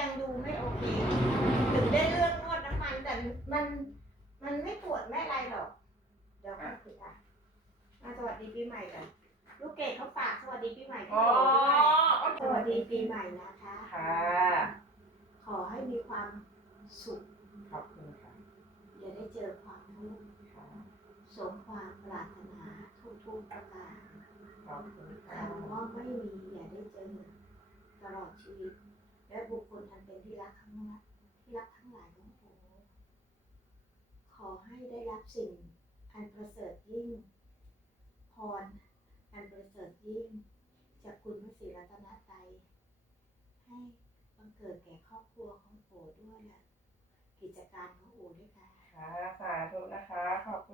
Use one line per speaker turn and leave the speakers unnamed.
ยังดูไม่โอเค ถึงได้เลือกนวดน้ำมันแต่มัน มันไม่ปวดไม่อะไรหรอก เดี๋ยวค่อยคุยอะมาสวัสดีปีใหม่กันลูกเกดเขาฝากสวัสดีปีใหม่
อ๋
พี่
อ
โบด้วย สวัสดีปีใหม่นะคะ
ค่ะ
ขอให้มีความสุข
ขอบคุณค่ะ
อย่าได้เจอความทุกข์
ค่ะ
สมความปรารถนาทุกๆประการ
ขอบคุณค่ะ
คำว่าไม่มีอย่าได้เจอตลอดชีวิต และบุคคลอันเป็นที่รักทั้งนั้นที่รักทั้งหลายของโอขอให้ได้รับสิ่ง อันประเสริฐยิ่ง พร อันประเสริฐยิ่ง จากคุณพระศรีรัตนตรัยให้บังเกิดแก่ครอบครัวของโอด้วยและกิจการของโอด้วยค่ะ
ค่ะสาธุนะคะ ขอบคุณ